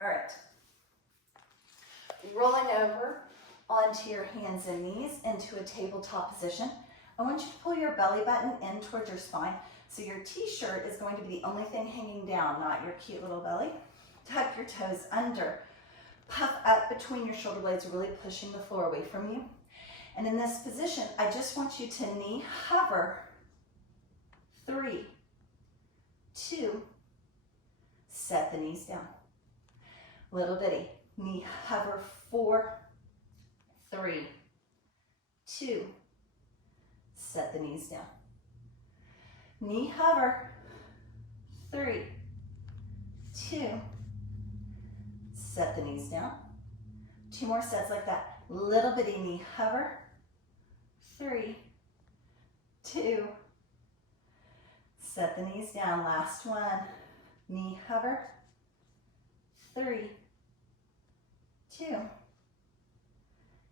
All right. Rolling over onto your hands and knees into a tabletop position. I want you to pull your belly button in towards your spine. So your t-shirt is going to be the only thing hanging down, not your cute little belly. Tuck your toes under. Puff up between your shoulder blades, really pushing the floor away from you. And in this position, I just want you to knee hover. 3, 2, set the knees down. Little bitty, knee hover. 4, 3, 2, set the knees down. Knee hover. 3, 2, set the knees down. 2 more sets like that. Little bitty knee hover. 3, 2, set the knees down. Last one. Knee hover. 3, 2.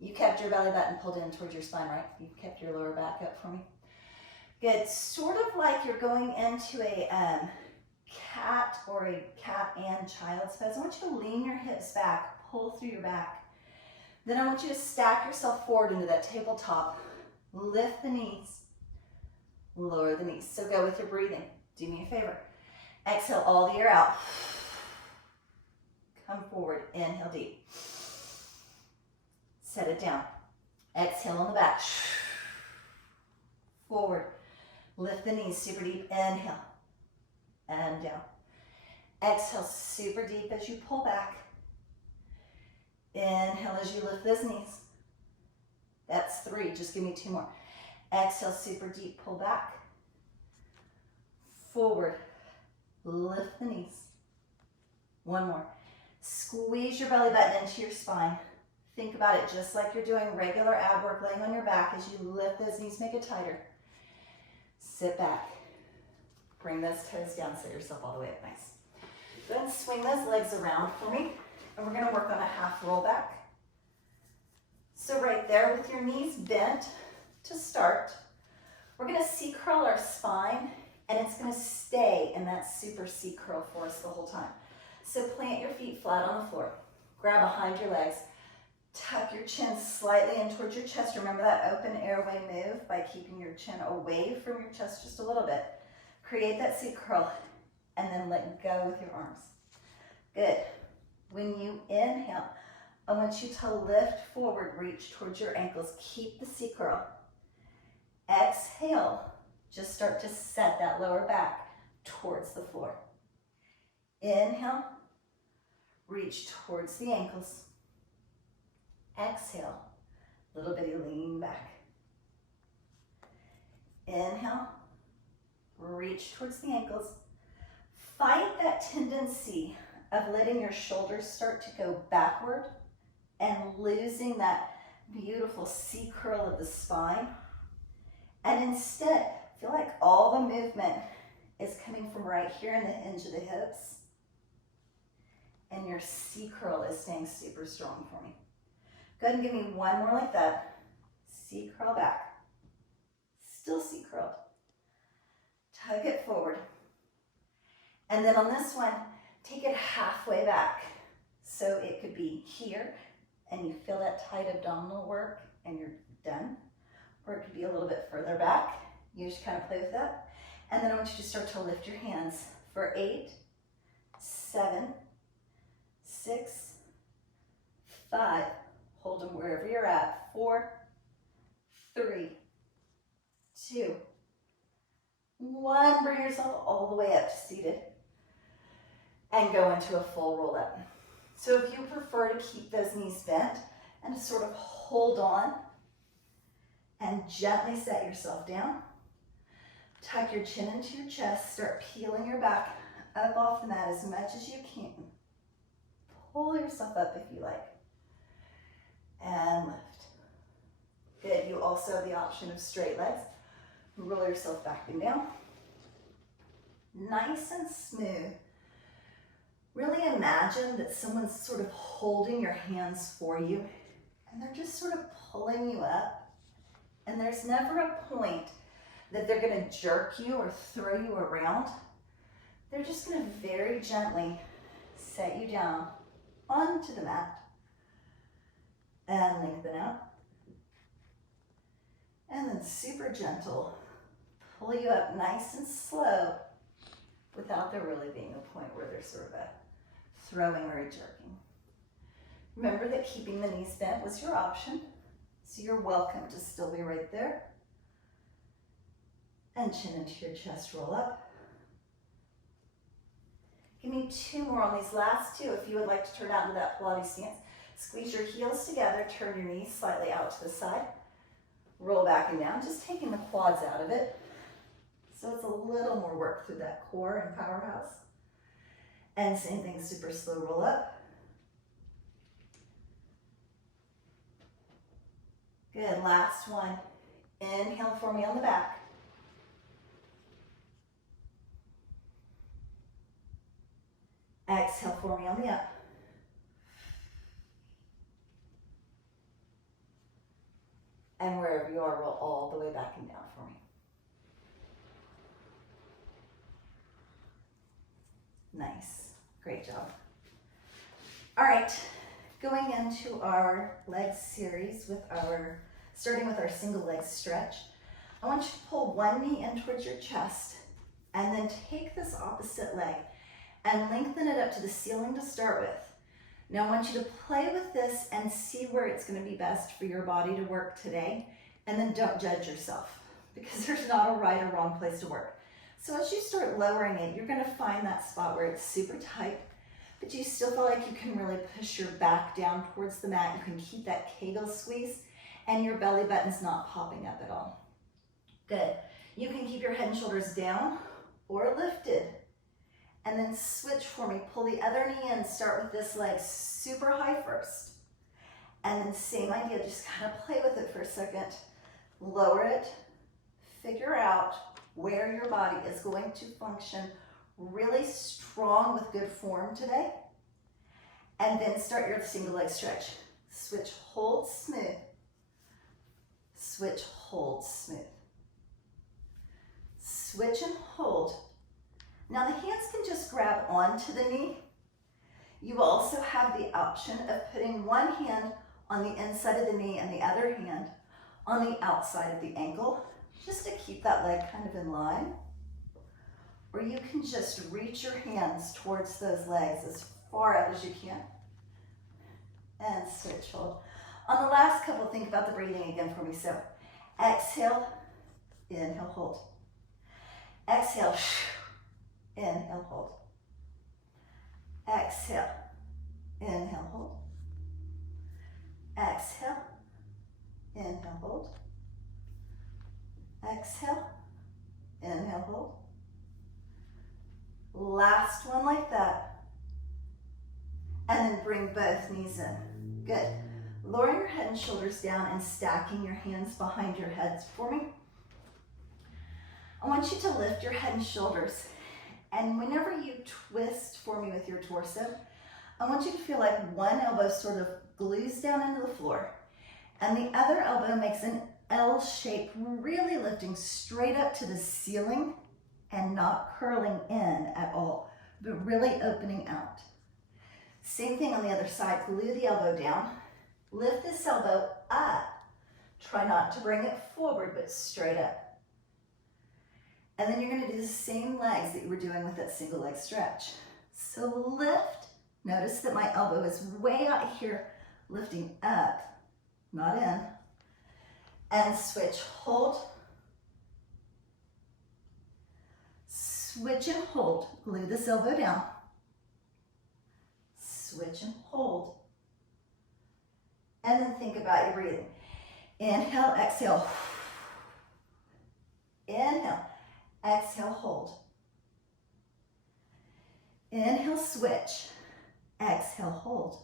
You kept your belly button pulled in towards your spine, right? You kept your lower back up for me. Good. Sort of like you're going into a cat or a cat and child's pose. I want you to lean your hips back, pull through your back. Then I want you to stack yourself forward into that tabletop. Lift the knees, lower the knees. So go with your breathing. Do me a favor. Exhale all the air out. Come forward, inhale deep. Set it down. Exhale on the back. Forward. Lift the knees super deep. Inhale. And down. Exhale super deep as you pull back. Inhale as you lift those knees. That's 3. Just give me 2 more. Exhale super deep. Pull back. Forward. Lift the knees. 1 more. Squeeze your belly button into your spine. Think about it just like you're doing regular ab work, laying on your back. As you lift those knees, make it tighter. Sit back. Bring those toes down, set yourself all the way up nice. Go ahead and swing those legs around for me. And we're gonna work on a half roll back. So right there with your knees bent to start, we're gonna C-curl our spine, and it's gonna stay in that super C-curl for us the whole time. So plant your feet flat on the floor. Grab behind your legs. Tuck your chin slightly in towards your chest. Remember that open airway move by keeping your chin away from your chest just a little bit. Create that C-curl, and then let go with your arms. Good. When you inhale, I want you to lift forward, reach towards your ankles. Keep the C-curl. Exhale. Just start to set that lower back towards the floor. Inhale. Reach towards the ankles. Exhale. Little bitty lean back. Inhale. Reach towards the ankles. Fight that tendency of letting your shoulders start to go backward and losing that beautiful C-curl of the spine. And instead, feel like all the movement is coming from right here in the hinge of the hips. And your C-curl is staying super strong for me. Go ahead and give me 1 more like that. C-curl back. Still C-curled. Tug it forward. And then on this one, take it halfway back. So it could be here, and you feel that tight abdominal work, and you're done. Or it could be a little bit further back. You just kind of play with that. And then I want you to start to lift your hands for 8, 7, 6, 5. Hold them wherever you're at. 4, 3, 2, 1. Bring yourself all the way up to seated. And go into a full roll up. So if you prefer to keep those knees bent and to sort of hold on and gently set yourself down, tuck your chin into your chest, start peeling your back up off the mat as much as you can. Pull yourself up if you like. And lift. Good. You also have the option of straight legs. Roll yourself back and down. Nice and smooth. Really imagine that someone's sort of holding your hands for you, and they're just sort of pulling you up. And there's never a point that they're going to jerk you or throw you around. They're just going to very gently set you down onto the mat. And lengthen out. And then super gentle, pull you up nice and slow without there really being a point where there's sort of a throwing or a jerking. Remember that keeping the knees bent was your option, so you're welcome to still be right there. And chin into your chest, roll up. Give me 2 more on these last 2 if you would like to turn out into that Pilates stance. Squeeze your heels together, turn your knees slightly out to the side. Roll back and down, just taking the quads out of it. So it's a little more work through that core and powerhouse. And same thing, super slow roll up. Good, last one. Inhale for me on the back. Exhale for me on the up. And wherever you are, roll all the way back and down for me. Nice, great job. All right, going into our leg series starting with our single leg stretch. I want you to pull one knee in towards your chest and then take this opposite leg and lengthen it up to the ceiling to start with. Now I want you to play with this and see where it's going to be best for your body to work today, and then don't judge yourself because there's not a right or wrong place to work. So as you start lowering it, you're going to find that spot where it's super tight, but you still feel like you can really push your back down towards the mat. You can keep that Kegel squeeze and your belly button's not popping up at all. Good. You can keep your head and shoulders down or lifted. And then switch for me. Pull the other knee in. Start with this leg super high first. And then same idea, just kind of play with it for a second. Lower it. Figure out where your body is going to function really strong with good form today. And then start your single leg stretch. Switch, hold, smooth. Switch, hold, smooth. Switch and hold. Now the hands can just grab onto the knee. You also have the option of putting one hand on the inside of the knee and the other hand on the outside of the ankle, just to keep that leg kind of in line. Or you can just reach your hands towards those legs as far out as you can. And switch, hold. On the last couple, think about the breathing again for me. So exhale, inhale, hold. Exhale, inhale, hold. Exhale, inhale, hold. Exhale, inhale, hold. Exhale, inhale, hold. Last one like that. And then bring both knees in. Good. Lowering your head and shoulders down and stacking your hands behind your heads for me. I want you to lift your head and shoulders. And whenever you twist for me with your torso, I want you to feel like one elbow sort of glues down into the floor and the other elbow makes an L shape, really lifting straight up to the ceiling and not curling in at all, but really opening out. Same thing on the other side. Glue the elbow down. Lift this elbow up. Try not to bring it forward, but straight up. And then you're going to do the same legs that you were doing with that single leg stretch. So lift. Notice that my elbow is way out here, lifting up, not in. And switch, hold. Switch and hold. Glue this elbow down. Switch and hold. And then think about your breathing. Inhale, exhale. Inhale, exhale, hold. Inhale, switch. Exhale, hold.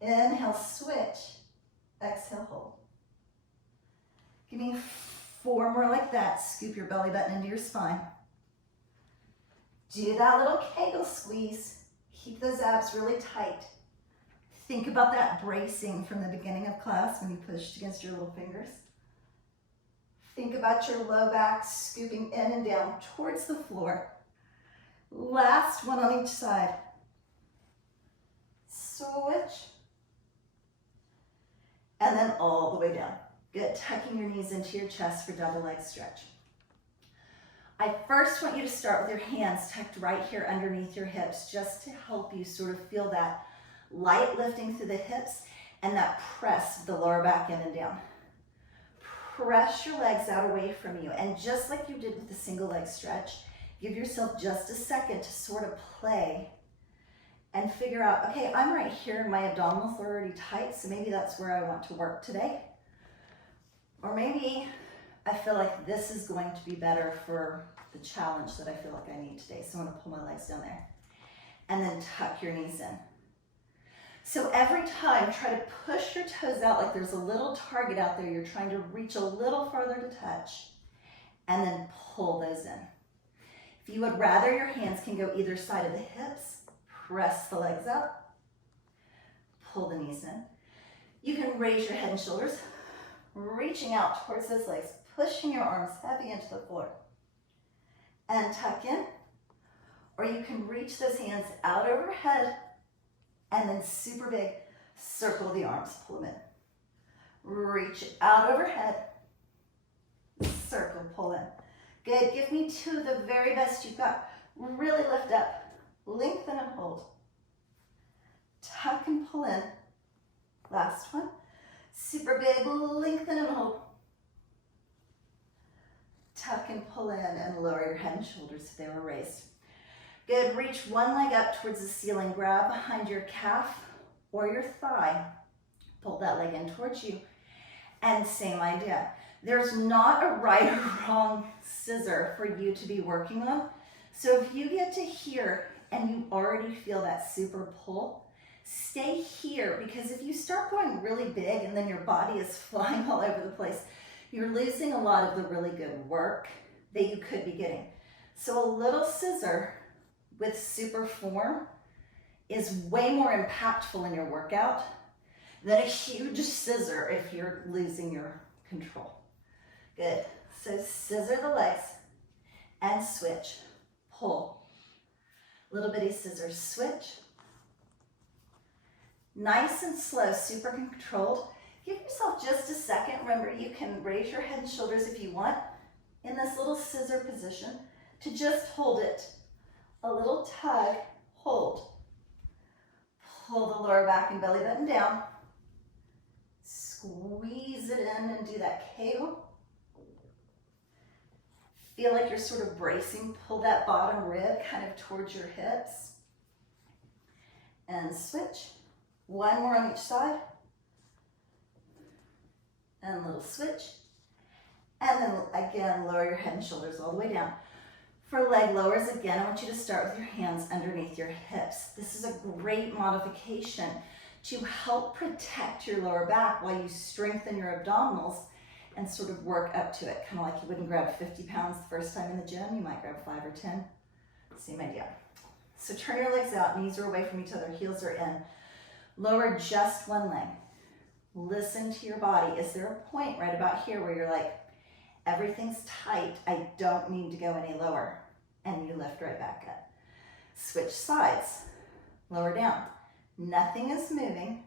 Inhale, switch. Exhale, hold. Give me 4 more like that. Scoop your belly button into your spine. Do that little Kegel squeeze. Keep those abs really tight. Think about that bracing from the beginning of class when you pushed against your little fingers. Think about your low back scooping in and down towards the floor. Last one on each side. switch, and then all the way down. Good, tucking your knees into your chest for double leg stretch. I first want you to start with your hands tucked right here underneath your hips, just to help you sort of feel that light lifting through the hips and that press of the lower back in and down. Press your legs out away from you, and just like you did with the single leg stretch, give yourself just a second to sort of play and figure out, okay, I'm right here and my abdominals are already tight, so maybe that's where I want to work today. Or maybe I feel like this is going to be better for the challenge that I feel like I need today, so I'm gonna pull my legs down there. And then tuck your knees in. So every time, try to push your toes out like there's a little target out there you're trying to reach a little farther to touch, and then pull those in. If you would rather, your hands can go either side of the hips, press the legs up, pull the knees in. You can raise your head and shoulders, reaching out towards those legs, pushing your arms heavy into the floor, and tuck in. Or you can reach those hands out overhead, and then super big, circle the arms, pull them in. Reach out overhead, circle, pull in. Good, give me two, the very best you've got. Really lift up, lengthen and hold. Tuck and pull in. Last one. Super big, lengthen and hold. Tuck and pull in and lower your head and shoulders if they were raised. Good, reach one leg up towards the ceiling. Grab behind your calf or your thigh. Pull that leg in towards you. And same idea. There's not a right or wrong scissor for you to be working on. So if you get to here and you already feel that super pull, stay here, because if you start going really big and then your body is flying all over the place, you're losing a lot of the really good work that you could be getting. So a little scissor with super form is way more impactful in your workout than a huge scissor if you're losing your control. Good. So scissor the legs and switch. Pull. Little bitty scissors, switch. Nice and slow, super controlled. Give yourself just a second. Remember, you can raise your head and shoulders if you want in this little scissor position to just hold it. A little tug, hold. Pull the lower back and belly button down. Squeeze it in and do that kegel. Feel like you're sort of bracing. Pull that bottom rib kind of towards your hips. And switch. One more on each side. And a little switch. And then again, lower your head and shoulders all the way down. For leg lowers, again, I want you to start with your hands underneath your hips. This is a great modification to help protect your lower back while you strengthen your abdominals and sort of work up to it. Kind of like you wouldn't grab 50 pounds the first time in the gym, you might grab 5 or 10. Same idea. So turn your legs out, knees are away from each other, heels are in. Lower just one leg. Listen to your body. Is there a point right about here where you're like, everything's tight, I don't need to go any lower? And you lift right back up. Switch sides, lower down. Nothing is moving,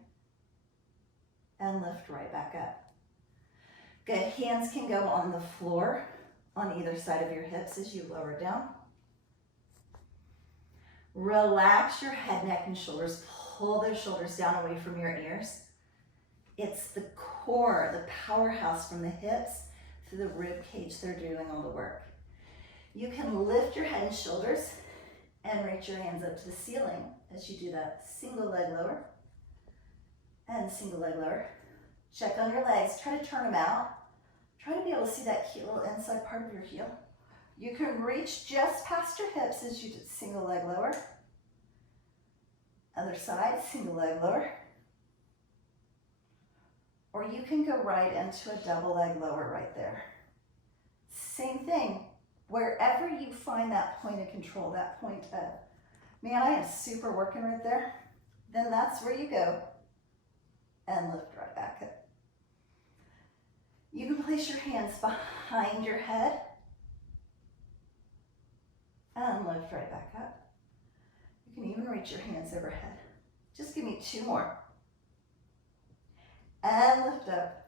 and lift right back up. Good, hands can go on the floor on either side of your hips as you lower down. Relax your head, neck, and shoulders. Pull those shoulders down away from your ears. It's the core, the powerhouse from the hips to the rib cage. They're doing all the work. You can lift your head and shoulders and reach your hands up to the ceiling as you do that. Single leg lower and single leg lower. Check on your legs. Try to turn them out. Try to be able to see that heel, inside part of your heel. You can reach just past your hips as you do single leg lower. Other side, single leg lower. Or you can go right into a double leg lower right there. Same thing. Wherever you find that point of control, that point of, man, I am super working right there, then that's where you go and lift right back up. You can place your hands behind your head and lift right back up. You can even reach your hands overhead. Just give me 2 more. And lift up.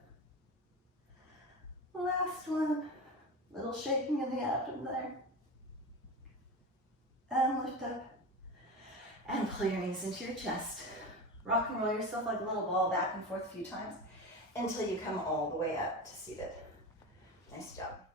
Last one. Little shaking in the abdomen there. And lift up. And pull your knees into your chest. Rock and roll yourself like a little ball back and forth a few times until you come all the way up to seated. Nice job.